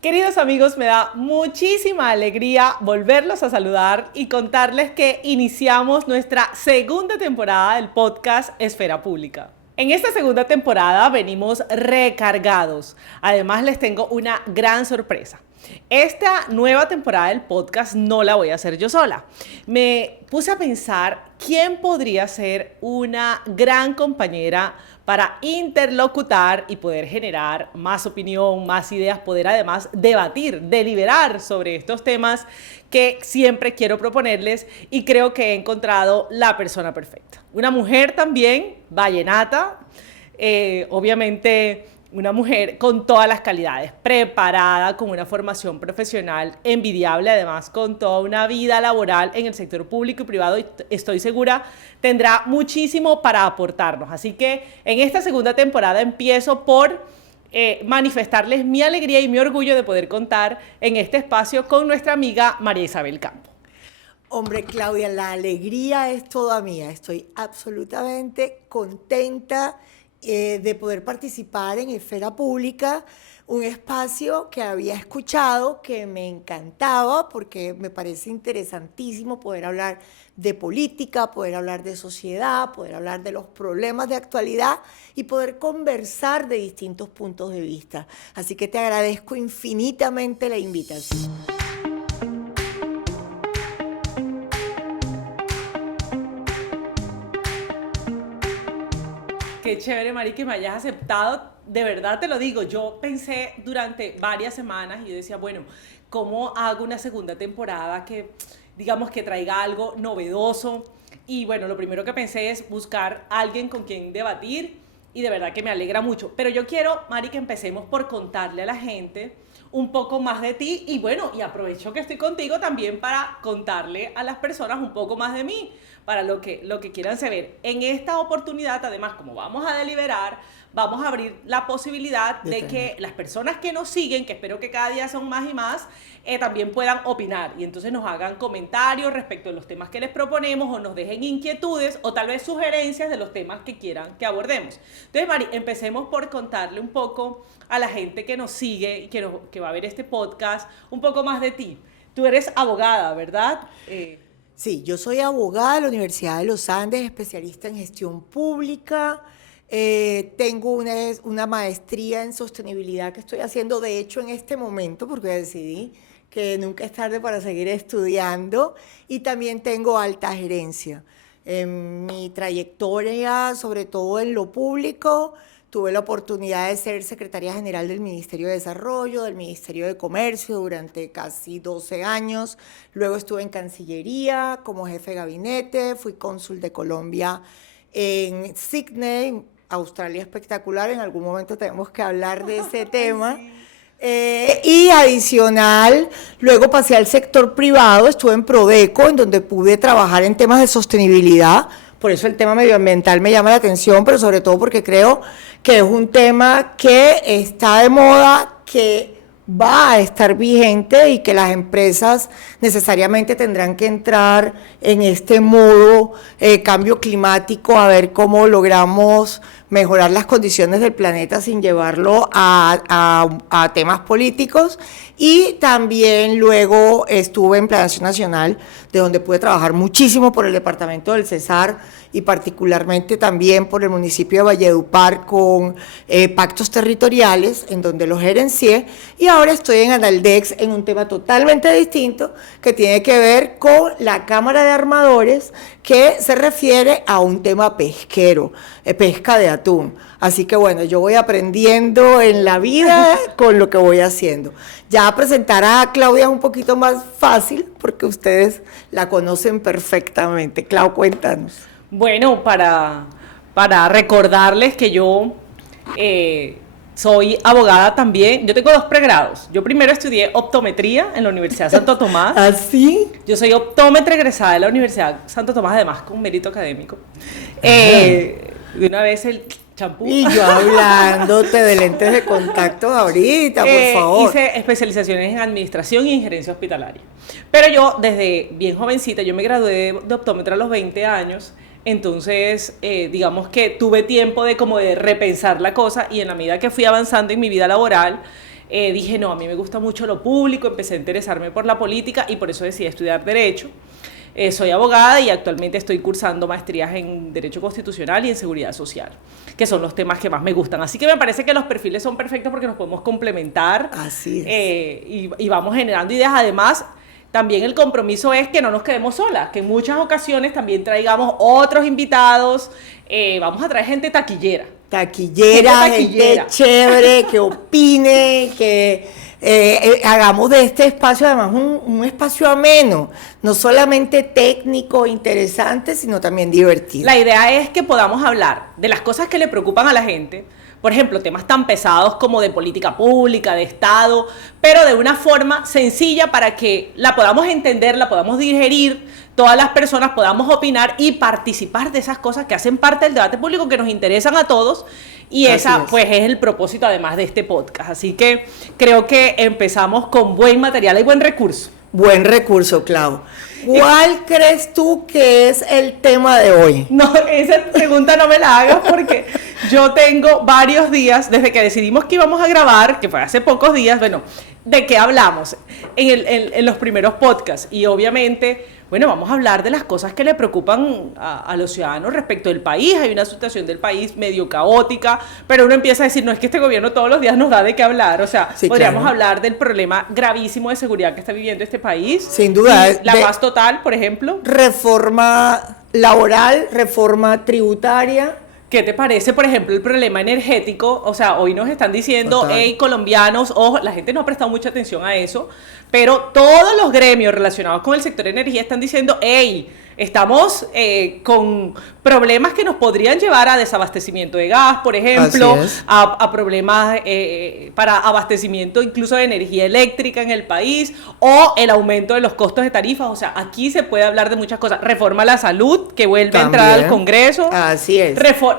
Queridos amigos, me da muchísima alegría volverlos a saludar y contarles que iniciamos nuestra segunda temporada del podcast Esfera Pública. En esta segunda temporada venimos recargados. Además, les tengo una gran sorpresa. Esta nueva temporada del podcast no la voy a hacer yo sola. Me puse a pensar quién podría ser una gran compañera para interlocutar y poder generar más opinión, más ideas, poder además debatir, deliberar sobre estos temas que siempre quiero proponerles y creo que he encontrado la persona perfecta. Una mujer también, vallenata, obviamente una mujer con todas las calidades, preparada, con una formación profesional envidiable, además con toda una vida laboral en el sector público y privado, y estoy segura tendrá muchísimo para aportarnos. Así que en esta segunda temporada empiezo por manifestarles mi alegría y mi orgullo de poder contar en este espacio con nuestra amiga María Isabel Campo. Hombre, Claudia, la alegría es toda mía. Estoy absolutamente contenta de poder participar en Esfera Pública, un espacio que había escuchado, que me encantaba, porque me parece interesantísimo poder hablar de política, poder hablar de sociedad, poder hablar de los problemas de actualidad y poder conversar de distintos puntos de vista. Así que te agradezco infinitamente la invitación. Qué chévere, Mari, que me hayas aceptado. De verdad te lo digo, yo pensé durante varias semanas y yo decía, bueno, ¿cómo hago una segunda temporada que, digamos, que traiga algo novedoso? Y bueno, lo primero que pensé es buscar a alguien con quien debatir y de verdad que me alegra mucho. Pero yo quiero, Mari, que empecemos por contarle a la gente un poco más de ti y bueno, y aprovecho que estoy contigo también para contarle a las personas un poco más de mí, para lo que quieran saber. En esta oportunidad, además, como vamos a deliberar, vamos a abrir la posibilidad de que las personas que nos siguen, que espero que cada día son más y más, también puedan opinar y entonces nos hagan comentarios respecto a los temas que les proponemos o nos dejen inquietudes o tal vez sugerencias de los temas que quieran que abordemos. Entonces, Mari, empecemos por contarle un poco a la gente que nos sigue y que va a ver este podcast un poco más de ti. Tú eres abogada, ¿verdad? Sí, yo soy abogada de la Universidad de los Andes, especialista en gestión pública. Tengo una maestría en sostenibilidad que estoy haciendo, de hecho, en este momento, porque decidí que nunca es tarde para seguir estudiando. Y también tengo alta gerencia. En mi trayectoria, sobre todo en lo público, tuve la oportunidad de ser secretaria general del Ministerio de Desarrollo, del Ministerio de Comercio durante casi 12 años. Luego estuve en Cancillería como jefe de gabinete, fui cónsul de Colombia en Sydney, Australia espectacular. En algún momento tenemos que hablar de ese tema. Sí. Y adicional, luego pasé al sector privado, estuve en Prodeco, en donde pude trabajar en temas de sostenibilidad. Por eso el tema medioambiental me llama la atención, pero sobre todo porque creo que es un tema que está de moda, que va a estar vigente y que las empresas necesariamente tendrán que entrar en este modo cambio climático, a ver cómo logramos mejorar las condiciones del planeta sin llevarlo a temas políticos. Y también luego estuve en Planación Nacional, de donde pude trabajar muchísimo por el departamento del Cesar y particularmente también por el municipio de Valledupar con pactos territoriales, en donde los gerencié. Y ahora estoy en Analdex en un tema totalmente distinto que tiene que ver con la Cámara de Armadores, que se refiere a un tema pesquero, pesca de atún. Así que bueno, yo voy aprendiendo en la vida con lo que voy haciendo. Ya presentar a Claudia es un poquito más fácil porque ustedes la conocen perfectamente. Clau, cuéntanos. Bueno, para recordarles que yo soy abogada también. Yo tengo 2 pregrados. Yo primero estudié optometría en la Universidad Santo Tomás. ¿Ah, sí? Yo soy optómetra egresada de la Universidad Santo Tomás, además con mérito académico. De una vez el champú. Y yo hablándote de lentes de contacto ahorita, por favor. Hice especializaciones en administración y en gerencia hospitalaria. Pero yo, desde bien jovencita, yo me gradué de optómetra a los 20 años. Entonces, digamos que tuve tiempo de como de repensar la cosa y en la medida que fui avanzando en mi vida laboral, dije, no, a mí me gusta mucho lo público, empecé a interesarme por la política y por eso decidí estudiar Derecho. Soy abogada y actualmente estoy cursando maestrías en Derecho Constitucional y en Seguridad Social, que son los temas que más me gustan. Así que me parece que los perfiles son perfectos porque nos podemos complementar. Así es. Y vamos generando ideas. Además, también el compromiso es que no nos quedemos solas, que en muchas ocasiones también traigamos otros invitados. Vamos a traer gente taquillera. Taquillera, gente chévere, que opine, que hagamos de este espacio además un espacio ameno, no solamente técnico, interesante, sino también divertido. La idea es que podamos hablar de las cosas que le preocupan a la gente, por ejemplo, temas tan pesados como de política pública, de Estado, pero de una forma sencilla para que la podamos entender, la podamos digerir, todas las personas podamos opinar y participar de esas cosas que hacen parte del debate público, que nos interesan a todos. Y esa, pues, es el propósito además de este podcast. Así que creo que empezamos con buen material y buen recurso. Buen recurso, Clau. ¿Cuál crees tú que es el tema de hoy? No, esa pregunta no me la hagas porque yo tengo varios días, desde que decidimos que íbamos a grabar, que fue hace pocos días, bueno, ¿de qué hablamos en los primeros podcasts? Y obviamente, bueno, vamos a hablar de las cosas que le preocupan a los ciudadanos respecto del país. Hay una situación del país medio caótica, pero uno empieza a decir, no es que este gobierno todos los días nos da de qué hablar. O sea, sí, podríamos hablar del problema gravísimo de seguridad que está viviendo este país. Sin duda. La paz total, por ejemplo. Reforma laboral, reforma tributaria. ¿Qué te parece, por ejemplo, el problema energético? O sea, hoy nos están diciendo, hey, colombianos, ojo, la gente no ha prestado mucha atención a eso, pero todos los gremios relacionados con el sector de energía están diciendo, hey, estamos con problemas que nos podrían llevar a desabastecimiento de gas, por ejemplo, a problemas para abastecimiento incluso de energía eléctrica en el país, o el aumento de los costos de tarifas. O sea, aquí se puede hablar de muchas cosas. Reforma a la salud, que vuelve también a entrar al Congreso. Así es.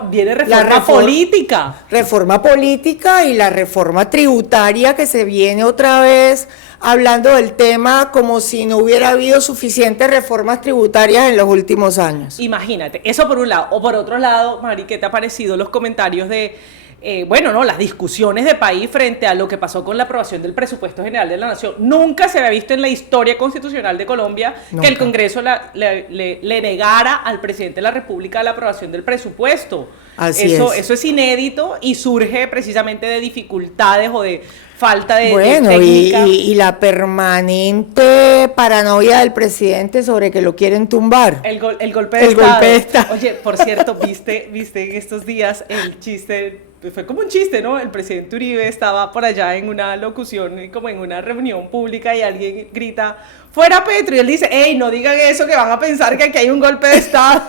Viene reforma política. Reforma política y la reforma tributaria que se viene otra vez hablando del tema como si no hubiera habido suficientes reformas tributarias en los últimos años. Imagínate, eso por un lado. O por otro lado, Mari, ¿qué te ha parecido los comentarios de, las discusiones de país frente a lo que pasó con la aprobación del presupuesto general de la Nación? Nunca se había visto en la historia constitucional de Colombia que el Congreso le negara al presidente de la República la aprobación del presupuesto. Eso es inédito y surge precisamente de dificultades o de falta de técnica. Y la permanente paranoia del presidente sobre que lo quieren tumbar. El golpe de Estado. Oye, por cierto, ¿viste en estos días el chiste? Fue como un chiste, ¿no? El presidente Uribe estaba por allá en una locución, como en una reunión pública, y alguien grita, ¡fuera Petro! Y él dice, ¡ey, no digan eso, que van a pensar que aquí hay un golpe de Estado!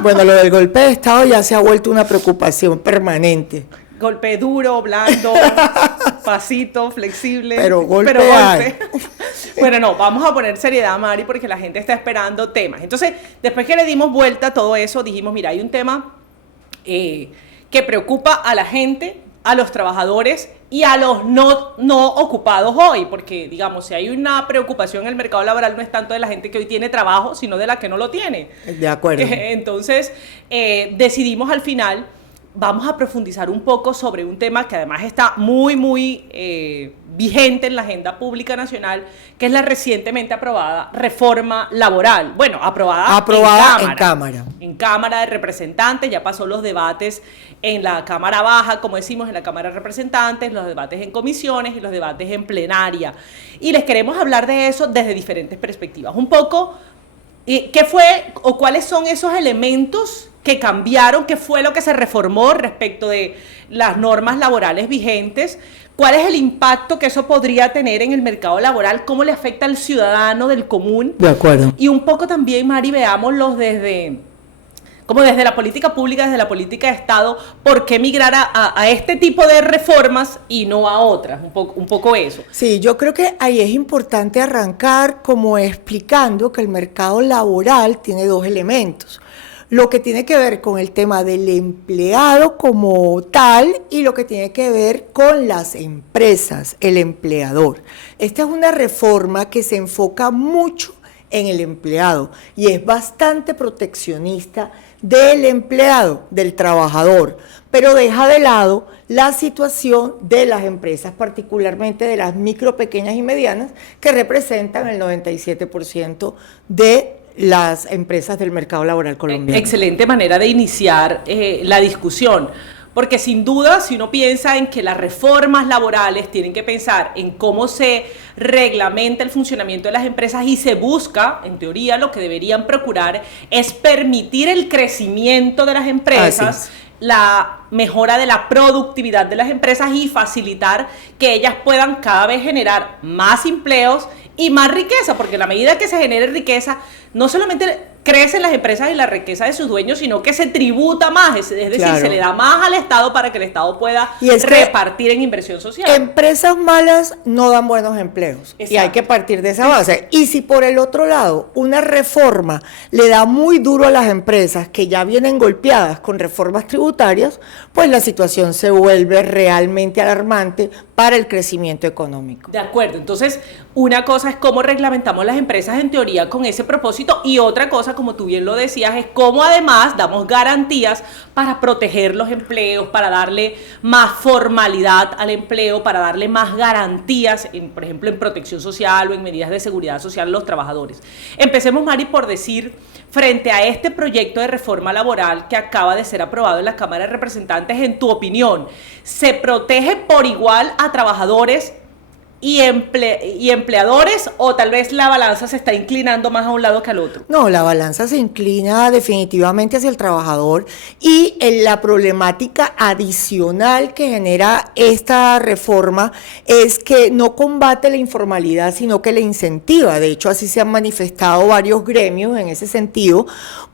Bueno, lo del golpe de Estado ya se ha vuelto una preocupación permanente. Golpe duro, blando, pasito, flexible. Pero golpe. Bueno, no, vamos a poner seriedad, Mari, porque la gente está esperando temas. Entonces, después que le dimos vuelta a todo eso, dijimos, mira, hay un tema que preocupa a la gente, a los trabajadores y a los no ocupados hoy, porque, digamos, si hay una preocupación en el mercado laboral, no es tanto de la gente que hoy tiene trabajo, sino de la que no lo tiene. De acuerdo. Entonces, decidimos al final, vamos a profundizar un poco sobre un tema que además está muy vigente en la agenda pública nacional, que es la recientemente aprobada reforma laboral. Bueno, aprobada en Cámara. En Cámara de Representantes, ya pasó los debates en la Cámara Baja, como decimos, en la Cámara de Representantes, los debates en comisiones y los debates en plenaria. Y les queremos hablar de eso desde diferentes perspectivas. Un poco, ¿qué fue o cuáles son esos elementos que cambiaron? ¿Qué fue lo que se reformó respecto de las normas laborales vigentes? ¿Cuál es el impacto que eso podría tener en el mercado laboral? ¿Cómo le afecta al ciudadano del común? De acuerdo. Y un poco también, Mari, veámoslos desde la política pública, desde la política de Estado, ¿por qué migrar a este tipo de reformas y no a otras? Un poco eso. Sí, yo creo que ahí es importante arrancar como explicando que el mercado laboral tiene dos elementos. Lo que tiene que ver con el tema del empleado como tal y lo que tiene que ver con las empresas, el empleador. Esta es una reforma que se enfoca mucho en el empleado y es bastante proteccionista del empleado, del trabajador, pero deja de lado la situación de las empresas, particularmente de las micro, pequeñas y medianas, que representan el 97% de las empresas del mercado laboral colombiano. Excelente manera de iniciar la discusión. Porque sin duda, si uno piensa en que las reformas laborales tienen que pensar en cómo se reglamenta el funcionamiento de las empresas y se busca, en teoría, lo que deberían procurar es permitir el crecimiento de las empresas, la mejora de la productividad de las empresas y facilitar que ellas puedan cada vez generar más empleos y más riqueza, porque a la medida que se genere riqueza, no solamente crecen las empresas y la riqueza de sus dueños, sino que se tributa más, es decir, claro, se le da más al Estado para que el Estado pueda repartir en inversión social. Empresas malas no dan buenos empleos. Exacto. Y hay que partir de esa base. Y si por el otro lado una reforma le da muy duro a las empresas que ya vienen golpeadas con reformas tributarias, pues la situación se vuelve realmente alarmante para el crecimiento económico. De acuerdo, entonces una cosa es cómo reglamentamos las empresas en teoría con ese propósito y otra cosa, como tú bien lo decías, es cómo además damos garantías para proteger los empleos, para darle más formalidad al empleo, para darle más garantías, por ejemplo, en protección social o en medidas de seguridad social a los trabajadores. Empecemos, Mari, por decir, frente a este proyecto de reforma laboral que acaba de ser aprobado en la Cámara de Representantes, en tu opinión, ¿se protege por igual a trabajadores y empleadores, o tal vez la balanza se está inclinando más a un lado que al otro? No, la balanza se inclina definitivamente hacia el trabajador, y la problemática adicional que genera esta reforma es que no combate la informalidad, sino que la incentiva. De hecho, así se han manifestado varios gremios en ese sentido,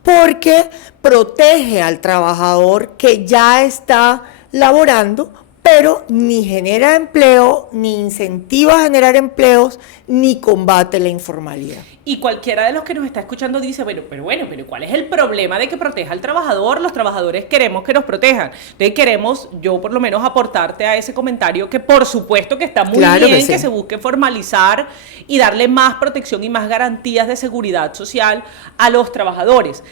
porque protege al trabajador que ya está laborando, pero ni genera empleo, ni incentiva a generar empleos, ni combate la informalidad. Y cualquiera de los que nos está escuchando dice, pero ¿cuál es el problema de que proteja al trabajador? Los trabajadores queremos que nos protejan. Entonces queremos, yo por lo menos, aportarte a ese comentario que por supuesto que está muy bien que se busque formalizar y darle más protección y más garantías de seguridad social a los trabajadores.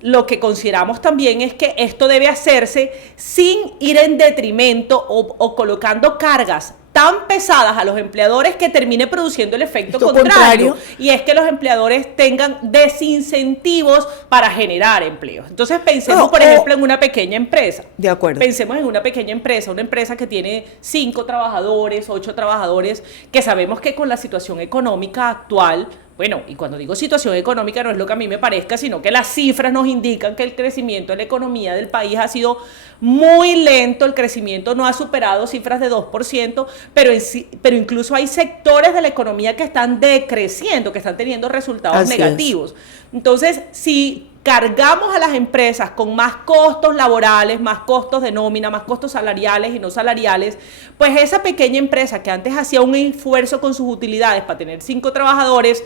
Lo que consideramos también es que esto debe hacerse sin ir en detrimento o colocando cargas tan pesadas a los empleadores que termine produciendo el efecto contrario, y es que los empleadores tengan desincentivos para generar empleos. Entonces pensemos, por ejemplo, en una pequeña empresa. De acuerdo. Pensemos en una pequeña empresa, una empresa que tiene 5 trabajadores, 8 trabajadores, que sabemos que con la situación económica actual, bueno, y cuando digo situación económica no es lo que a mí me parezca, sino que las cifras nos indican que el crecimiento de la economía del país ha sido muy lento, el crecimiento no ha superado cifras de 2%, pero incluso hay sectores de la economía que están decreciendo, que están teniendo resultados negativos. Entonces, si cargamos a las empresas con más costos laborales, más costos de nómina, más costos salariales y no salariales, pues esa pequeña empresa que antes hacía un esfuerzo con sus utilidades para tener 5 trabajadores,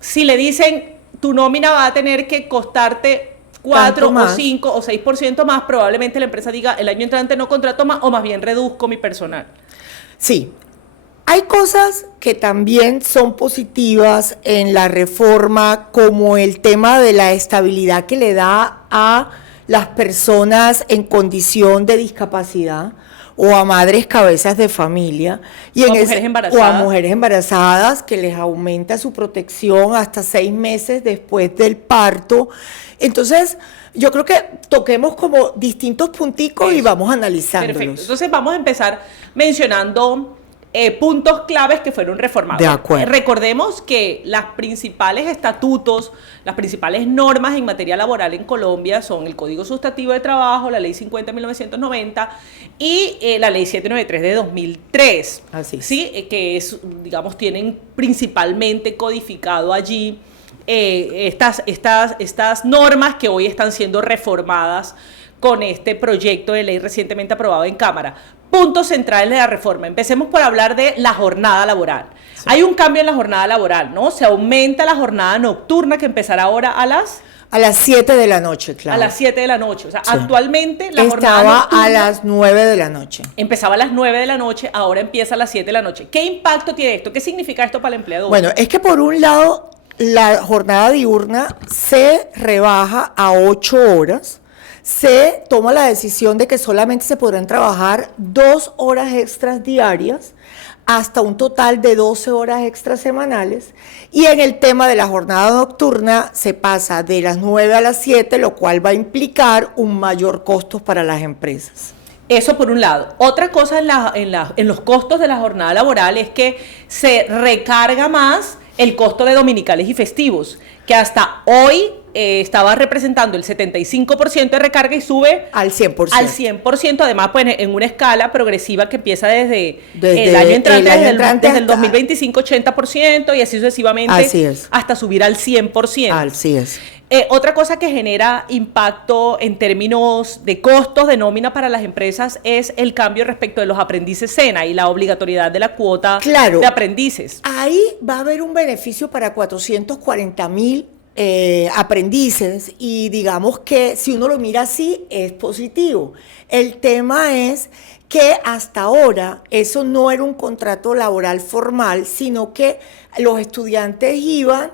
si le dicen tu nómina va a tener que costarte 4 o 5 o 6% más, probablemente la empresa diga el año entrante no contrato más, o más bien reduzco mi personal. Sí. Hay cosas que también son positivas en la reforma, como el tema de la estabilidad que le da a las personas en condición de discapacidad o a madres cabezas de familia y o a mujeres embarazadas, que les aumenta su protección hasta 6 meses después del parto. Entonces, yo creo que toquemos como distintos punticos y vamos analizándolos. Perfecto. Entonces vamos a empezar mencionando puntos claves que fueron reformados. De acuerdo. Recordemos que las principales estatutos, las principales normas en materia laboral en Colombia son el Código Sustantivo de Trabajo, la Ley 50 de 1990 y la Ley 793 de 2003. Así. ¿Sí? Que digamos, tienen principalmente codificado allí estas normas que hoy están siendo reformadas con este proyecto de ley recientemente aprobado en Cámara. Puntos centrales de la reforma. Empecemos por hablar de la jornada laboral. Sí. Hay un cambio en la jornada laboral, ¿no? Se aumenta la jornada nocturna, que empezará ahora a las 7 de la noche, claro. A las 7 de la noche. O sea, sí. Actualmente la jornada estaba nocturna a las 9 de la noche. Empezaba a las 9 de la noche, ahora empieza a las 7 de la noche. ¿Qué impacto tiene esto? ¿Qué significa esto para el empleador? Bueno, es que por un lado la jornada diurna se rebaja a 8 horas, se toma la decisión de que solamente se podrán trabajar 2 horas extras diarias hasta un total de 12 horas extras semanales, y en el tema de la jornada nocturna se pasa de las 9 a las 7, lo cual va a implicar un mayor costo para las empresas. Eso por un lado. Otra cosa en los costos de la jornada laboral es que se recarga más el costo de dominicales y festivos, que hasta hoy estaba representando el 75% de recarga y sube al 100%. Al 100%, además pues en una escala progresiva que empieza desde el año entrante, desde el 2025 80% y así sucesivamente, así es, hasta subir al 100%. Así es. Otra cosa que genera impacto en términos de costos de nómina para las empresas es el cambio respecto de los aprendices SENA y la obligatoriedad de la cuota de aprendices. Ahí va a haber un beneficio para 440,000 aprendices, y digamos que si uno lo mira así es positivo. El tema es que hasta ahora eso no era un contrato laboral formal, sino que los estudiantes iban,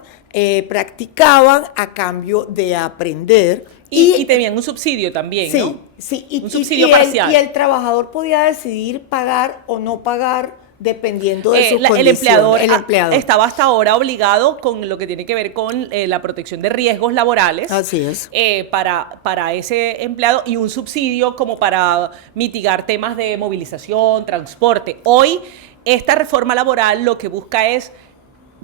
practicaban a cambio de aprender. Y tenían un subsidio también, sí, ¿no? Sí, un subsidio parcial. Y el trabajador podía decidir pagar o no pagar dependiendo de sus condiciones. El empleador estaba hasta ahora obligado con lo que tiene que ver con la protección de riesgos laborales. Así es. Para ese empleado, y un subsidio como para mitigar temas de movilización, transporte. Hoy, esta reforma laboral lo que busca es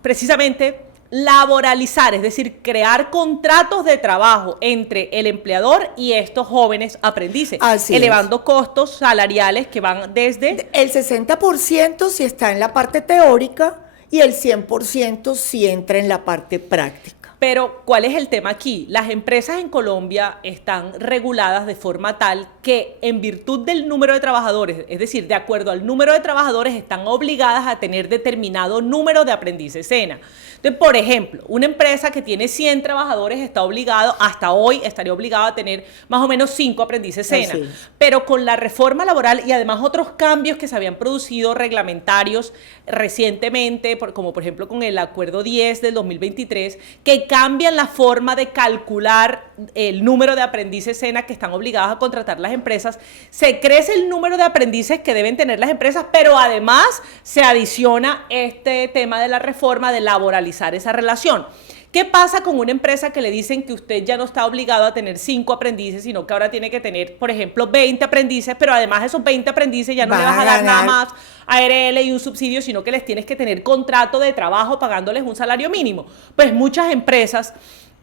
precisamente laboralizar, es decir, crear contratos de trabajo entre el empleador y estos jóvenes aprendices, elevando costos salariales que van desde el 60% si está en la parte teórica y el 100% si entra en la parte práctica. Pero, ¿cuál es el tema aquí? Las empresas en Colombia están reguladas de forma tal que, en virtud del número de trabajadores, es decir, de acuerdo al número de trabajadores, están obligadas a tener determinado número de aprendices SENA. Entonces, por ejemplo, una empresa que tiene 100 trabajadores está obligado, hasta hoy estaría obligado a tener más o menos 5 aprendices SENA. Pero con la reforma laboral y además otros cambios que se habían producido reglamentarios recientemente, como por ejemplo con el Acuerdo 10 del 2023, que cambian la forma de calcular el número de aprendices SENA que están obligadas a contratar las empresas, se crece el número de aprendices que deben tener las empresas, pero además se adiciona este tema de la reforma de laboralizar esa relación. ¿Qué pasa con una empresa que le dicen que usted ya no está obligado a tener 5 aprendices, sino que ahora tiene que tener, por ejemplo, 20 aprendices, pero además esos 20 aprendices ya no le vas a dar nada más ARL y un subsidio, sino que les tienes que tener contrato de trabajo pagándoles un salario mínimo? Pues muchas empresas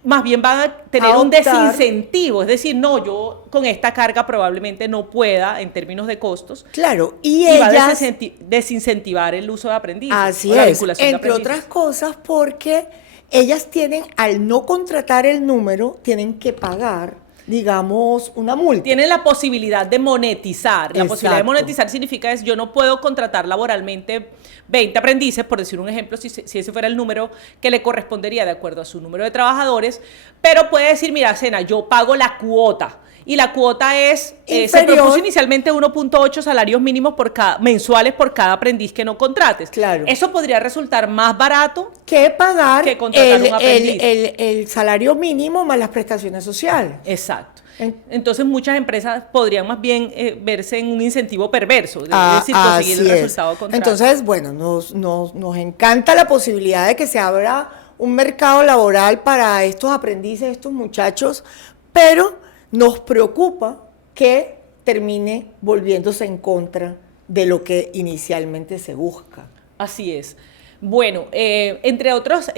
más bien van a tener un desincentivo, es decir, no, yo con esta carga probablemente no pueda en términos de costos. Claro, y ellas va a desincentivar el uso de aprendices. Así es, entre otras cosas porque ellas tienen, al no contratar el número, tienen que pagar, digamos, una multa. Tienen la posibilidad de monetizar. La posibilidad de monetizar significa yo no puedo contratar laboralmente 20 aprendices, por decir un ejemplo, si ese fuera el número que le correspondería de acuerdo a su número de trabajadores, pero puede decir, mira, Sena, yo pago la cuota. Y la cuota es, se propuso inicialmente 1.8 salarios mínimos mensuales por cada aprendiz que no contrates. Claro. Eso podría resultar más barato que pagar que contratar un aprendiz. El salario mínimo más las prestaciones sociales. Exacto. Entonces muchas empresas podrían más bien verse en un incentivo perverso, es decir, conseguir el resultado contrario. Entonces, bueno, nos encanta la posibilidad de que se abra un mercado laboral para estos aprendices, estos muchachos, pero nos preocupa que termine volviéndose en contra de lo que inicialmente se busca. Así es. Bueno, entre otros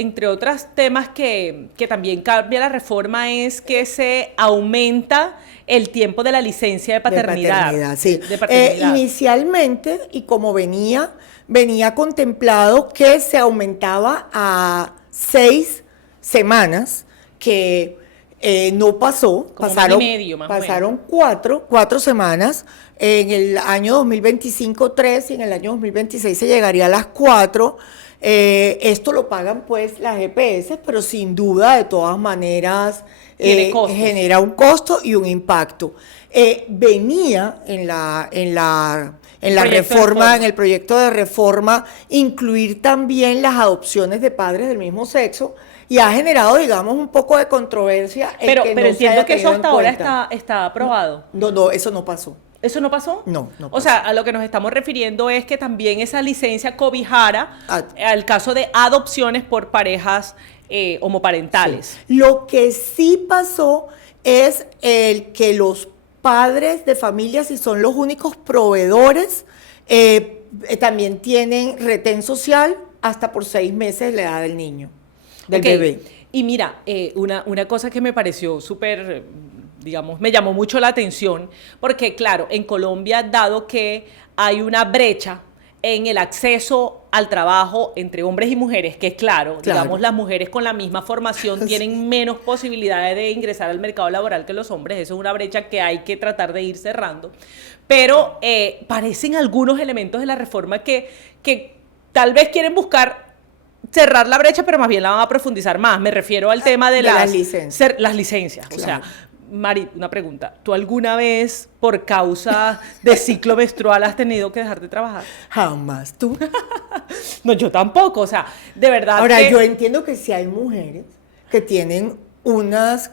temas que también cambia la reforma es que se aumenta el tiempo de la licencia de paternidad. Sí. Inicialmente, y como venía contemplado que se aumentaba a 6 semanas, que no pasó, pasaron 4 semanas. En el año 2025 3 y en el año 2026 se llegaría a las 4. Esto lo pagan pues las EPS, pero sin duda, de todas maneras, genera un costo y un impacto. Venía en la reforma, en el proyecto de reforma, incluir también las adopciones de padres del mismo sexo, y ha generado, digamos, un poco de controversia. Pero entiendo que eso hasta ahora está aprobado. No, eso no pasó. ¿Eso no pasó? No pasó. O sea, a lo que nos estamos refiriendo es que también esa licencia cobijara al caso de adopciones por parejas homoparentales. Sí. Lo que sí pasó es el que los padres de familia, si son los únicos proveedores, también tienen retén social hasta por 6 meses de la edad del niño, del bebé. Y mira, una cosa que me pareció súper, digamos, me llamó mucho la atención, porque claro, en Colombia, dado que hay una brecha en el acceso al trabajo entre hombres y mujeres, que claro, digamos, las mujeres con la misma formación tienen menos posibilidades de ingresar al mercado laboral que los hombres. Eso es una brecha que hay que tratar de ir cerrando. Pero parecen algunos elementos de la reforma que tal vez quieren buscar cerrar la brecha, pero más bien la van a profundizar más. Me refiero al tema de las licencias. Las licencias. Claro. O sea, Mari, una pregunta. ¿Tú alguna vez, por causa de ciclo menstrual, has tenido que dejar de trabajar? Jamás. ¿Tú? No, yo tampoco. O sea, de verdad. Ahora, yo entiendo que sí hay mujeres que tienen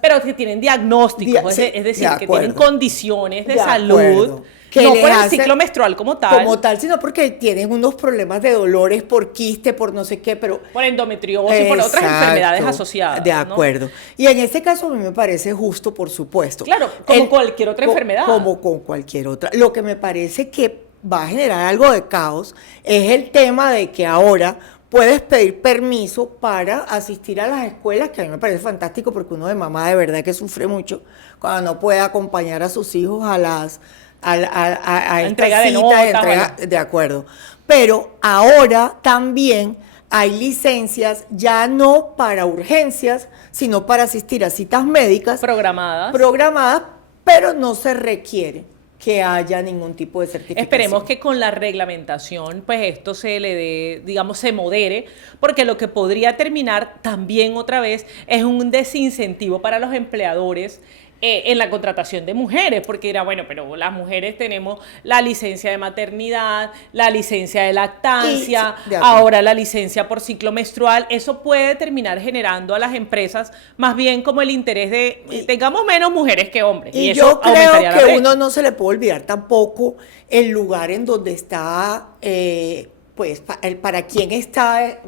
pero que tienen diagnósticos, es decir, que tienen condiciones de salud. No por el ciclo menstrual como tal, sino porque tienen unos problemas de dolores por quiste, por no sé qué, pero... Por endometriosis, por otras enfermedades asociadas. De acuerdo. ¿No? Y en ese caso a mí me parece justo, por supuesto. Claro, como cualquier otra enfermedad. Como con cualquier otra. Lo que me parece que va a generar algo de caos es el tema de que ahora puedes pedir permiso para asistir a las escuelas, que a mí me parece fantástico porque uno de mamá de verdad que sufre mucho cuando no puede acompañar a sus hijos a entrega de notas, de acuerdo. Pero ahora también hay licencias ya no para urgencias, sino para asistir a citas médicas programadas, pero no se requiere que haya ningún tipo de certificación. Esperemos que con la reglamentación, pues esto se le dé, digamos, se modere, porque lo que podría terminar también otra vez es un desincentivo para los empleadores en la contratación de mujeres, porque dirá, bueno, pero las mujeres tenemos la licencia de maternidad, la licencia de lactancia, ahora la licencia por ciclo menstrual. Eso puede terminar generando a las empresas más bien como el interés de tengamos menos mujeres que hombres. Y eso yo creo que uno no se le puede olvidar tampoco el lugar en donde está, pues, para quien está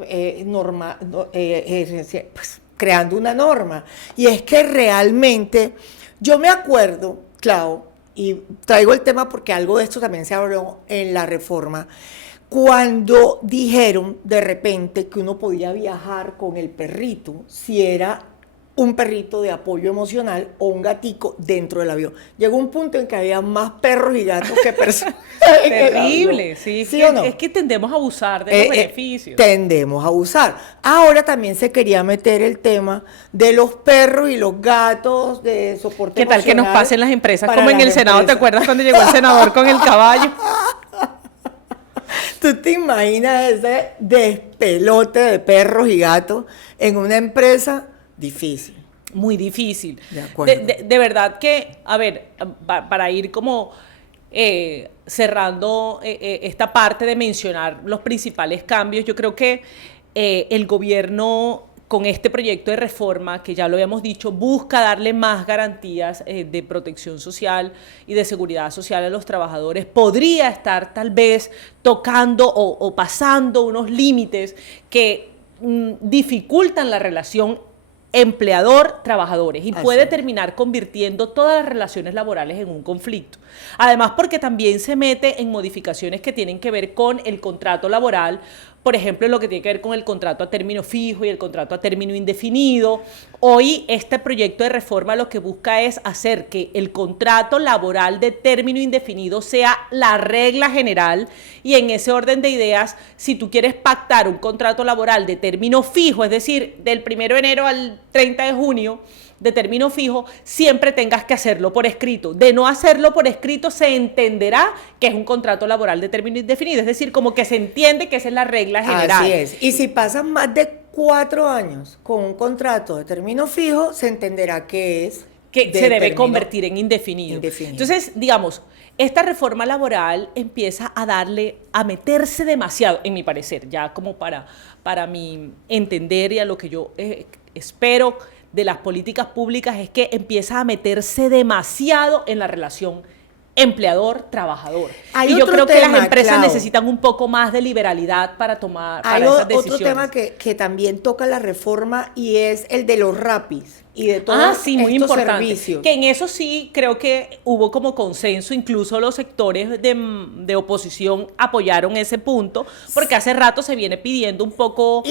pues, creando una norma. Y es que realmente... Yo me acuerdo, Clau, y traigo el tema porque algo de esto también se habló en la reforma, cuando dijeron de repente que uno podía viajar con el perrito si era un perrito de apoyo emocional o un gatico dentro del avión. Llegó un punto en que había más perros y gatos que personas. Terrible, sí. ¿Sí o no? Es que tendemos a abusar de los beneficios. Tendemos a abusar. Ahora también se quería meter el tema de los perros y los gatos de soporte emocional. ¿Qué tal que nos pasen las empresas? Como en el Senado, ¿te acuerdas cuando llegó el senador con el caballo? ¿Tú te imaginas ese despelote de perros y gatos en una empresa? Difícil. Muy difícil. De acuerdo. De verdad que, a ver, para ir como cerrando esta parte de mencionar los principales cambios, yo creo que el gobierno con este proyecto de reforma, que ya lo habíamos dicho, busca darle más garantías de protección social y de seguridad social a los trabajadores. Podría estar tal vez tocando o pasando unos límites que dificultan la relación empleador-trabajadores y puede terminar convirtiendo todas las relaciones laborales en un conflicto. Además, porque también se mete en modificaciones que tienen que ver con el contrato laboral, por ejemplo, lo que tiene que ver con el contrato a término fijo y el contrato a término indefinido. Hoy este proyecto de reforma lo que busca es hacer que el contrato laboral de término indefinido sea la regla general, y en ese orden de ideas, si tú quieres pactar un contrato laboral de término fijo, es decir, del 1 de enero al 30 de junio, de término fijo, siempre tengas que hacerlo por escrito. De no hacerlo por escrito, se entenderá que es un contrato laboral de término indefinido. Es decir, como que se entiende que esa es la regla general. Así es. Y si pasan más de 4 años con un contrato de término fijo, se entenderá que es que se debe convertir en indefinido. Entonces, digamos, esta reforma laboral empieza a meterse demasiado, en mi parecer, ya como para mi entender y a lo que yo espero de las políticas públicas, es que empieza a meterse demasiado en la relación empleador-trabajador. Y yo creo que las empresas necesitan un poco más de liberalidad para esas decisiones. Otro tema que también toca la reforma y es el de los rapis y de todos muy estos importante. Servicios. Que en eso sí creo que hubo como consenso, incluso los sectores de oposición apoyaron ese punto, porque hace rato se viene pidiendo un poco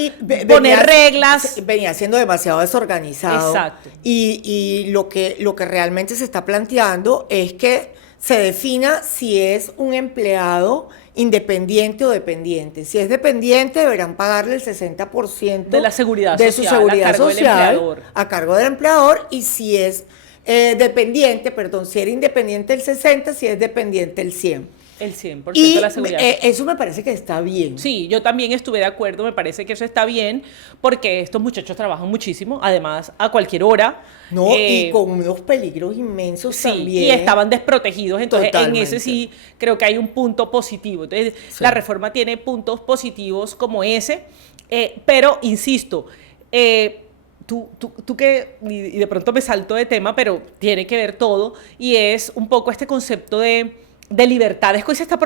poner reglas. Venía siendo demasiado desorganizado. Exacto. Y lo que realmente se está planteando es que se defina si es un empleado independiente o dependiente. Si es dependiente, deberán pagarle el 60% de la seguridad de social, su seguridad a cargo social del empleador. A cargo del empleador, y si es si era independiente el 60%, si es dependiente el 100%. El 100% de la seguridad. Eso me parece que está bien. Sí, yo también estuve de acuerdo, me parece que eso está bien, porque estos muchachos trabajan muchísimo, además a cualquier hora. Y con unos peligros inmensos también. Y estaban desprotegidos, entonces Totalmente. en ese sí creo que hay un punto positivo. Entonces la reforma tiene puntos positivos como ese, pero insisto, tú que, y de pronto me salto de tema, pero tiene que ver todo, y es un poco este concepto de libertades que hoy se está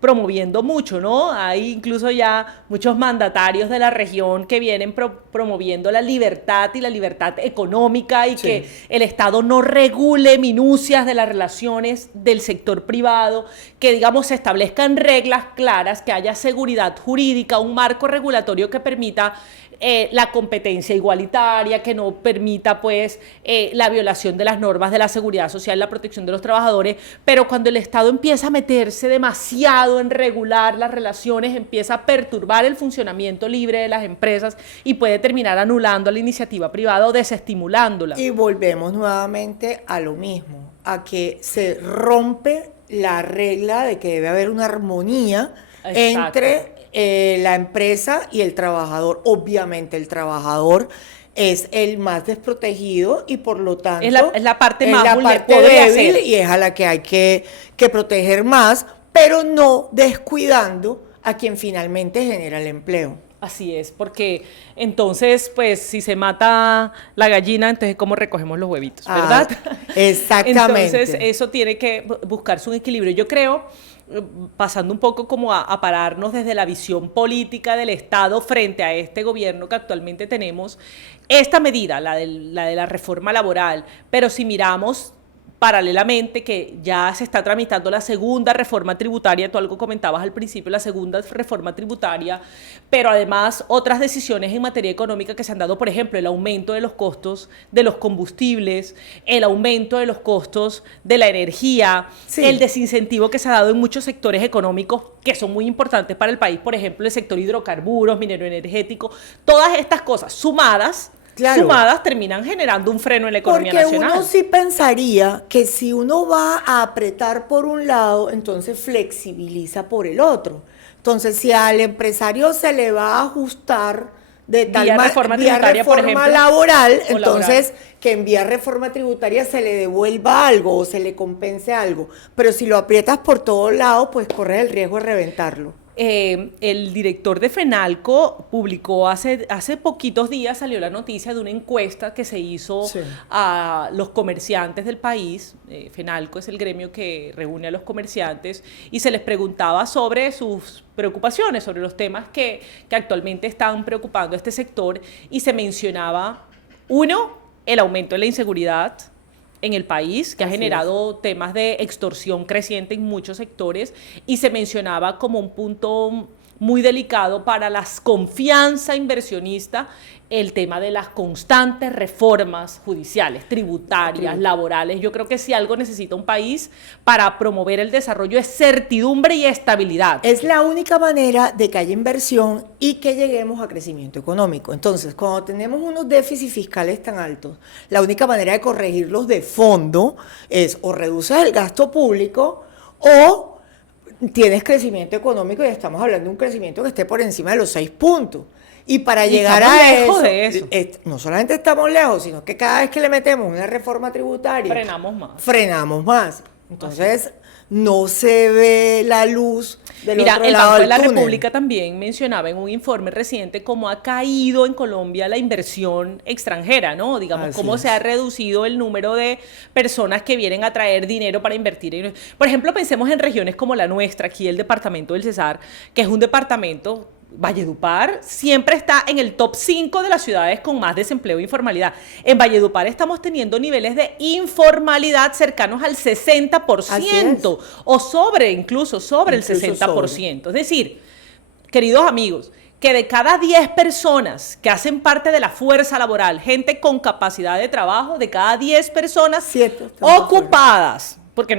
promoviendo mucho, ¿no? Hay incluso ya muchos mandatarios de la región que vienen promoviendo la libertad y la libertad económica y que el Estado no regule minucias de las relaciones del sector privado, que digamos se establezcan reglas claras, que haya seguridad jurídica, un marco regulatorio que permita la competencia igualitaria, que no permita pues la violación de las normas de la seguridad social, la protección de los trabajadores, pero cuando el Estado empieza a meterse demasiado en regular las relaciones, empieza a perturbar el funcionamiento libre de las empresas y puede terminar anulando la iniciativa privada o desestimulándola. Y volvemos nuevamente a lo mismo, a que se rompe la regla de que debe haber una armonía entre la empresa y el trabajador. Obviamente el trabajador es el más desprotegido y por lo tanto es la parte más débil y es a la que hay que proteger más, pero no descuidando a quien finalmente genera el empleo. Así es, porque entonces, pues, si se mata la gallina, entonces, ¿cómo recogemos los huevitos? ¿Verdad? Exactamente. Entonces, eso tiene que buscarse un equilibrio. Yo creo, pasando un poco como a pararnos desde la visión política del Estado frente a este gobierno que actualmente tenemos, esta medida, la de la reforma laboral, pero si miramos paralelamente que ya se está tramitando la segunda reforma tributaria, tú algo comentabas al principio, la segunda reforma tributaria, pero además otras decisiones en materia económica que se han dado, por ejemplo, el aumento de los costos de los combustibles, el aumento de los costos de la energía, el desincentivo que se ha dado en muchos sectores económicos que son muy importantes para el país, por ejemplo, el sector hidrocarburos, minero energético, todas estas cosas sumadas terminan generando un freno en la economía nacional. Porque uno sí pensaría que si uno va a apretar por un lado, entonces flexibiliza por el otro. Entonces, si al empresario se le va a ajustar de tal reforma tributaria, por ejemplo, laboral, entonces que en vía reforma tributaria se le devuelva algo o se le compense algo. Pero si lo aprietas por todos lados, pues corres el riesgo de reventarlo. El director de FENALCO publicó hace poquitos días, salió la noticia de una encuesta que se hizo a los comerciantes del país. FENALCO es el gremio que reúne a los comerciantes y se les preguntaba sobre sus preocupaciones, sobre los temas que actualmente están preocupando a este sector, y se mencionaba, uno, el aumento de la inseguridad en el país, que ha generado temas de extorsión creciente en muchos sectores, y se mencionaba como un punto muy delicado para la confianza inversionista el tema de las constantes reformas judiciales, tributarias, laborales. Yo creo que si algo necesita un país para promover el desarrollo es certidumbre y estabilidad. Es la única manera de que haya inversión y que lleguemos a crecimiento económico. Entonces, cuando tenemos unos déficits fiscales tan altos, la única manera de corregirlos de fondo es o reduces el gasto público o tienes crecimiento económico, y estamos hablando de un crecimiento que esté por encima de los 6 puntos. Y para llegar a eso, no solamente estamos lejos, sino que cada vez que le metemos una reforma tributaria, frenamos más. Entonces, no se ve la luz del otro lado del túnel. Mira, el Banco de la República también mencionaba en un informe reciente cómo ha caído en Colombia la inversión extranjera, ¿no? Digamos, cómo se ha reducido el número de personas que vienen a traer dinero para invertir. Por ejemplo, pensemos en regiones como la nuestra, aquí el departamento del Cesar, que es un departamento... Valledupar siempre está en el top 5 de las ciudades con más desempleo e informalidad. En Valledupar estamos teniendo niveles de informalidad cercanos al 60% o incluso sobre el 60%. Es decir, queridos amigos, que de cada 10 personas que hacen parte de la fuerza laboral, gente con capacidad de trabajo, de cada 10 personas 7 ocupadas, porque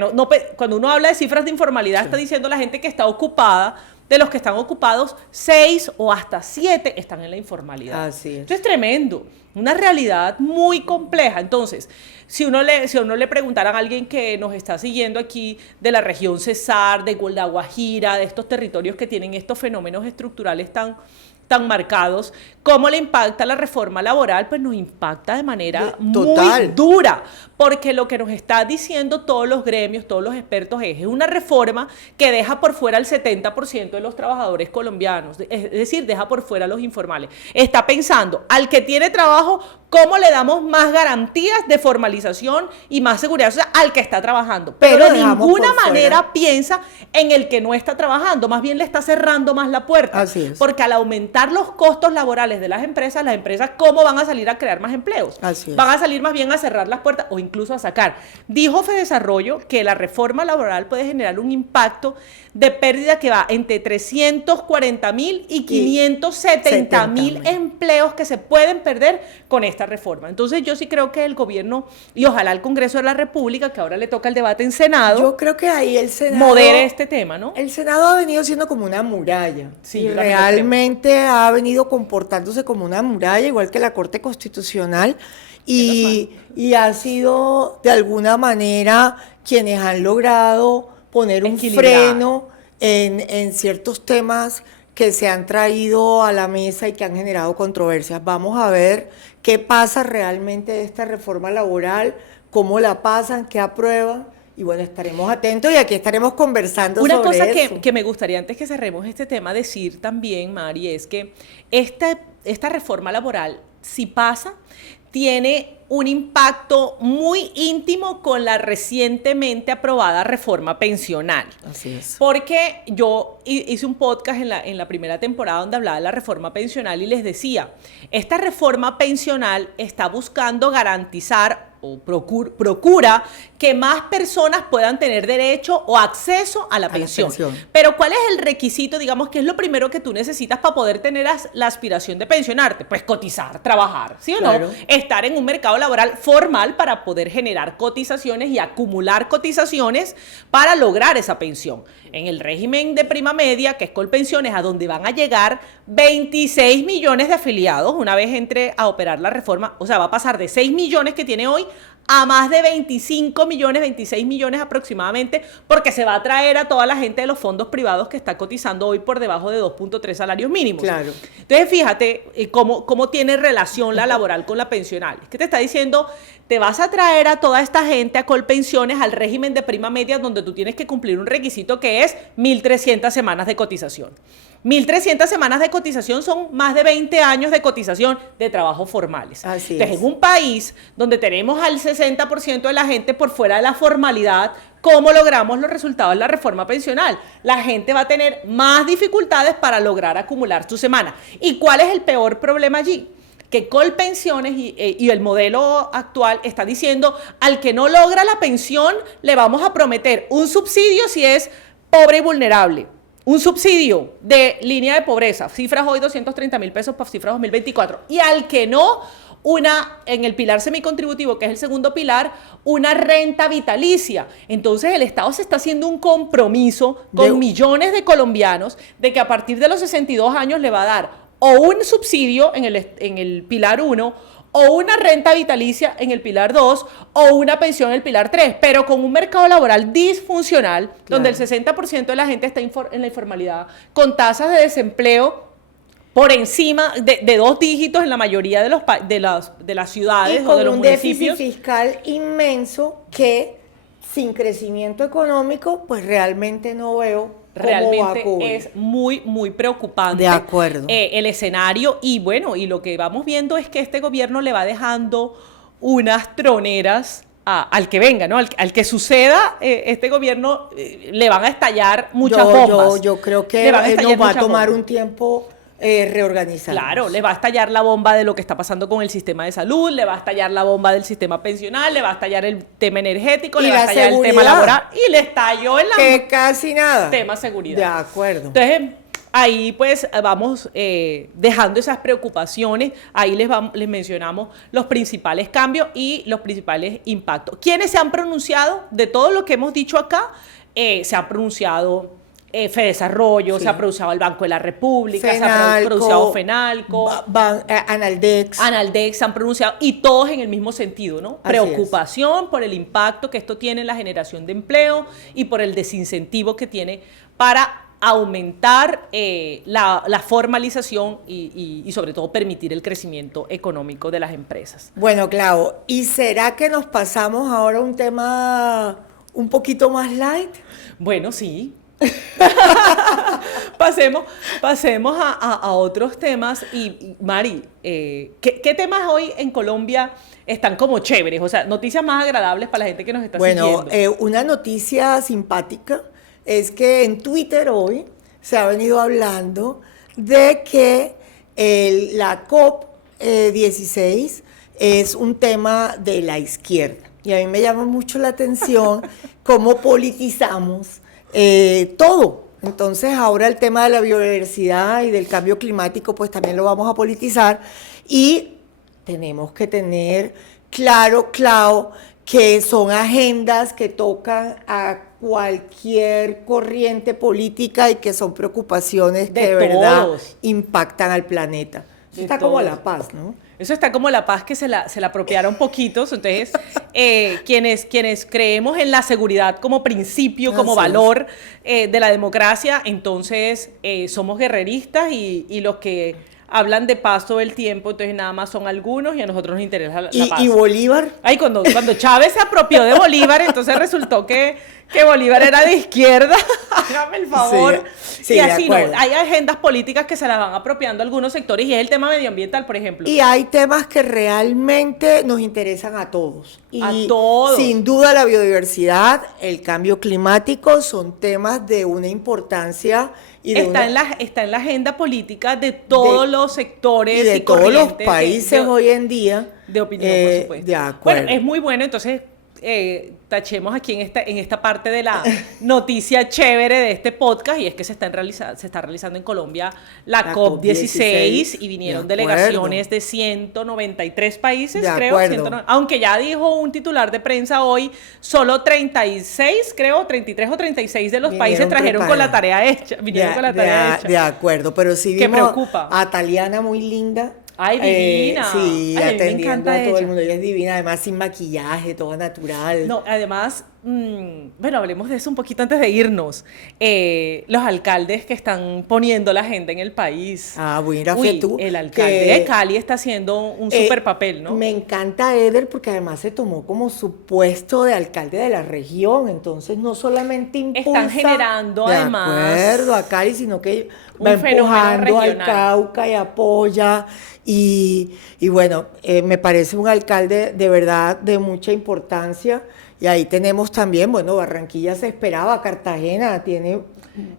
cuando uno habla de cifras de informalidad está diciendo la gente que está ocupada. De los que están ocupados, 6 o hasta 7 están en la informalidad. Así es. Esto es tremendo, una realidad muy compleja. Entonces, si a uno le preguntaran a alguien que nos está siguiendo aquí de la región Cesar, de La Guajira, de estos territorios que tienen estos fenómenos estructurales tan marcados, ¿cómo le impacta la reforma laboral? Pues nos impacta de manera muy dura, porque lo que nos está diciendo todos los gremios, todos los expertos es una reforma que deja por fuera el 70% de los trabajadores colombianos, es decir, deja por fuera a los informales. Está pensando al que tiene trabajo, ¿cómo le damos más garantías de formalización y más seguridad? O sea, al que está trabajando, pero de ninguna manera piensa en el que no está trabajando, más bien le está cerrando más la puerta. Así es. Porque al aumentar los costos laborales de las empresas, ¿cómo van a salir a crear más empleos? Así es. Van a salir más bien a cerrar las puertas o incluso a sacar. Dijo Fedesarrollo que la reforma laboral puede generar un impacto de pérdida que va entre 340.000 y 570.000 empleos que se pueden perder con esta reforma. Entonces yo sí creo que el gobierno y ojalá el Congreso de la República, que ahora le toca el debate en Senado, yo creo que ahí el Senado modere este tema, ¿no? El Senado ha venido siendo como una muralla, sí, y realmente ha venido comportándose como una muralla, igual que la Corte Constitucional, y ha sido de alguna manera quienes han logrado poner un freno en ciertos temas que se han traído a la mesa y que han generado controversias. Vamos a ver qué pasa realmente de esta reforma laboral, cómo la pasan, qué aprueban. Y bueno, estaremos atentos y aquí estaremos conversando sobre eso. Una cosa que me gustaría, antes que cerremos este tema, decir también, Mari, es que esta reforma laboral, si pasa, tiene un impacto muy íntimo con la recientemente aprobada reforma pensional. Así es. Porque yo hice un podcast en la primera temporada donde hablaba de la reforma pensional y les decía, esta reforma pensional está buscando garantizar o procura que más personas puedan tener derecho o acceso a la pensión. Pero ¿cuál es el requisito? Digamos, ¿qué es lo primero que tú necesitas para poder tener la aspiración de pensionarte? Pues cotizar, trabajar, ¿sí o no? Estar en un mercado laboral formal para poder generar cotizaciones y acumular cotizaciones para lograr esa pensión. En el régimen de prima media, que es Colpensiones, a donde van a llegar 26 millones de afiliados una vez entre a operar la reforma, o sea, va a pasar de 6 millones que tiene hoy a más de 25 millones, 26 millones aproximadamente, porque se va a traer a toda la gente de los fondos privados que está cotizando hoy por debajo de 2.3 salarios mínimos. Claro. Entonces, fíjate cómo tiene relación la laboral con la pensional. Es que te está diciendo, te vas a traer a toda esta gente a Colpensiones al régimen de prima media, donde tú tienes que cumplir un requisito que es 1.300 semanas de cotización. 1.300 semanas de cotización son más de 20 años de cotización de trabajos formales. Así Entonces, es. en un país donde tenemos al 60% de la gente por fuera de la formalidad, ¿cómo logramos los resultados de la reforma pensional? La gente va a tener más dificultades para lograr acumular su semana. ¿Y cuál es el peor problema allí? Que Colpensiones y el modelo actual está diciendo al que no logra la pensión le vamos a prometer un subsidio si es pobre y vulnerable, un subsidio de línea de pobreza, cifras hoy 230.000 pesos para cifras 2024, y al que no, en el pilar semicontributivo, que es el segundo pilar, una renta vitalicia. Entonces el Estado se está haciendo un compromiso con millones de colombianos de que a partir de los 62 años le va a dar o un subsidio en el pilar 1, o una renta vitalicia en el pilar 2, o una pensión en el pilar 3, pero con un mercado laboral disfuncional, donde el 60% de la gente está en la informalidad, con tasas de desempleo por encima de 2 dígitos en la mayoría de las ciudades o de los municipios. Y con un déficit fiscal inmenso que, sin crecimiento económico, pues realmente no veo realmente cómo va a cubrir. Es muy, muy preocupante. De acuerdo. El escenario, y bueno, y lo que vamos viendo es que este gobierno le va dejando unas troneras al que venga, ¿no? Al que suceda este gobierno, le van a estallar muchas bombas. Yo creo que nos va a tomar un tiempo reorganizar. Claro, le va a estallar la bomba de lo que está pasando con el sistema de salud, le va a estallar la bomba del sistema pensional, le va a estallar el tema energético, le va a estallar el tema laboral, y le estalló en la... Que casi nada. Tema seguridad. De acuerdo. Entonces, ahí pues vamos dejando esas preocupaciones, ahí les mencionamos los principales cambios y los principales impactos. ¿Quiénes se han pronunciado? De todo lo que hemos dicho acá, se han pronunciado Fedesarrollo, se ha pronunciado el Banco de la República, se ha pronunciado Fenalco, Analdex, se han pronunciado, y todos en el mismo sentido, ¿no? Preocupación por el impacto que esto tiene en la generación de empleo y por el desincentivo que tiene para aumentar la formalización y sobre todo permitir el crecimiento económico de las empresas. Bueno, Clau, ¿y será que nos pasamos ahora a un tema un poquito más light? Bueno, sí. pasemos a otros temas. Y Mari, ¿qué temas hoy en Colombia están como chéveres? O sea, noticias más agradables para la gente que nos está siguiendo. Bueno, una noticia simpática es que en Twitter hoy se ha venido hablando de que la COP16 es un tema de la izquierda. Y a mí me llama mucho la atención cómo politizamos todo. Entonces ahora el tema de la biodiversidad y del cambio climático pues también lo vamos a politizar, y tenemos que tener claro que son agendas que tocan a cualquier corriente política y que son preocupaciones que de verdad impactan al planeta. Eso está como la paz, ¿no? Eso está como la paz, que se la apropiaron poquitos. Entonces, quienes creemos en la seguridad como principio, como valor de la democracia, entonces somos guerreristas, y los que hablan de paz todo el tiempo, entonces nada más son algunos, y a nosotros nos interesa la paz. ¿Y Bolívar? Ay, cuando Chávez se apropió de Bolívar, entonces resultó que Bolívar era de izquierda. Hágame el favor. Sí, y así no, hay agendas políticas que se las van apropiando algunos sectores, y es el tema medioambiental, por ejemplo. Y hay temas que realmente nos interesan a todos. A todos. Sin duda la biodiversidad, el cambio climático son temas de una importancia. Está en la agenda política de todos los sectores y de todos los países hoy en día. De opinión, por supuesto. De acuerdo. Bueno, es muy bueno, entonces tachemos aquí en esta parte de la noticia chévere de este podcast, y es que se está realizando en Colombia la COP16, y vinieron delegaciones de 193 países, creo, aunque ya dijo un titular de prensa hoy, solo 36, creo, 33 o 36 de los países trajeron con la tarea hecha, vinieron con la tarea hecha. De acuerdo, pero sí vimos a Taliana muy linda. Ay, divina. Sí, atendiendo a todo el mundo. Ella es divina, además sin maquillaje, todo natural. No, además, bueno, hablemos de eso un poquito antes de irnos. Los alcaldes que están poniendo la agenda en el país. Bueno, tú. El alcalde de Cali está haciendo un súper papel, ¿no? Me encanta Eder, porque además se tomó como su puesto de alcalde de la región. Entonces, no solamente impulsa. Están generando, además, de acuerdo, a Cali, sino que va empujando al Cauca y apoya. Y bueno, me parece un alcalde de verdad de mucha importancia. Y ahí tenemos también, bueno, Barranquilla se esperaba, Cartagena tiene...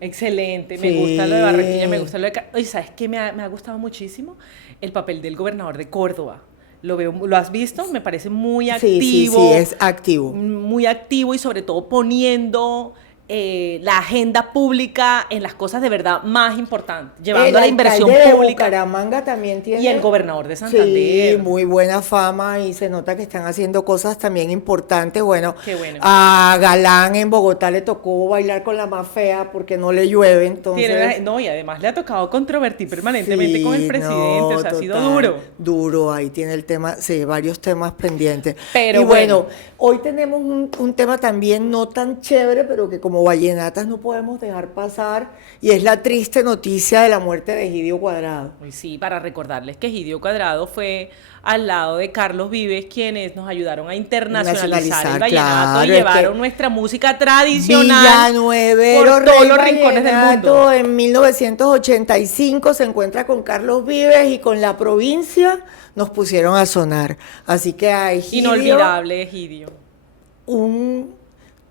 Excelente, me gusta lo de Barranquilla, me gusta lo de... Oye, ¿sabes qué me ha gustado muchísimo? El papel del gobernador de Córdoba. ¿Lo has visto? Me parece muy activo. Sí, es activo. Muy activo, y sobre todo poniendo la agenda pública en las cosas de verdad más importantes, llevando El la inversión alcalde de pública. Bucaramanga también tiene. Y el gobernador de Santander. Sí, muy buena fama y se nota que están haciendo cosas también importantes. Bueno, Qué bueno. a Galán en Bogotá le tocó bailar con la más fea porque no le llueve, entonces. No, y además le ha tocado controvertir permanentemente con el Sí, presidente, no, o sea, ha sido total, duro. Duro, ahí tiene el tema, sí, varios temas pendientes. Pero y bueno, bueno. hoy tenemos un tema también no tan chévere, pero que como vallenatas no podemos dejar pasar, y es la triste noticia de la muerte de Egidio Cuadrado. Pues sí, para recordarles que Egidio Cuadrado fue al lado de Carlos Vives quienes nos ayudaron a internacionalizar el vallenato Claro, y es llevaron que nuestra música tradicional Villanuevero, por todos rey los rincones del vallenato, mundo. en 1985 se encuentra con Carlos Vives y con la provincia nos pusieron a sonar. Así que a Egidio, Inolvidable Egidio.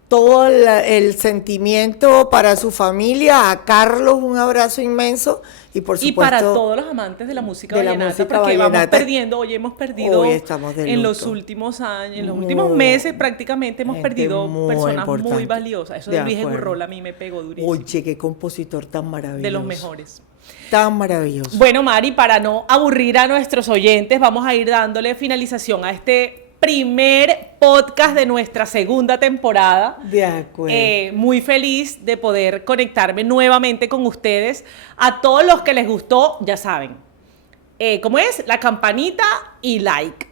todo el sentimiento para su familia, a Carlos un abrazo inmenso y por Y supuesto para todos los amantes de la música de la vallenata, música porque vamos vallenata. perdiendo, hoy hemos perdido Hoy estamos de en los luto. últimos años, en los Muy- últimos meses prácticamente hemos gente perdido muy personas muy importante. valiosas. Eso De de Luis acuerdo. Egurrola a mí me pegó durísimo. oye, qué compositor tan maravilloso. De los mejores. Tan maravilloso. Bueno, Mari, para no aburrir a nuestros oyentes, vamos a ir dándole finalización a este primer podcast de nuestra segunda temporada. De acuerdo. Muy feliz de poder conectarme nuevamente con ustedes. A todos los que les gustó, ya saben. ¿Cómo es? La campanita y like.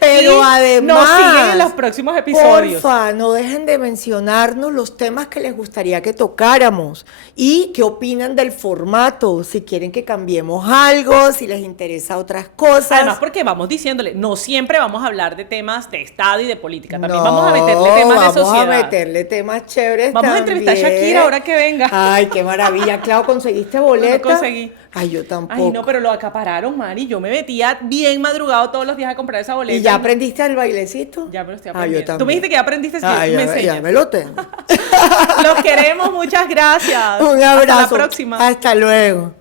Pero Y además, nos siguen en los próximos episodios. porfa, no dejen de mencionarnos los temas que les gustaría que tocáramos y qué opinan del formato, si quieren que cambiemos algo, si les interesa otras cosas. Además, porque vamos diciéndole, no siempre vamos a hablar de temas de Estado y de política. También No, vamos a meterle temas de sociedad. Vamos a meterle temas chéveres Vamos a entrevistar a también. Shakira ahora que venga. Ay, qué maravilla. Clau, ¿conseguiste boleta? No conseguí. Ay, yo tampoco. Ay, no, pero lo acapararon, Mari. Yo me metía bien madrugado todos los días a comprar esa boleta. ¿Y ya aprendiste el bailecito? Ya me lo estoy Ah, yo aprendiendo. también. Tú me dijiste que ya aprendiste, Ay, me ya enseñas. me lo tengo. Los queremos, muchas gracias. Un abrazo. Hasta la próxima. Hasta luego.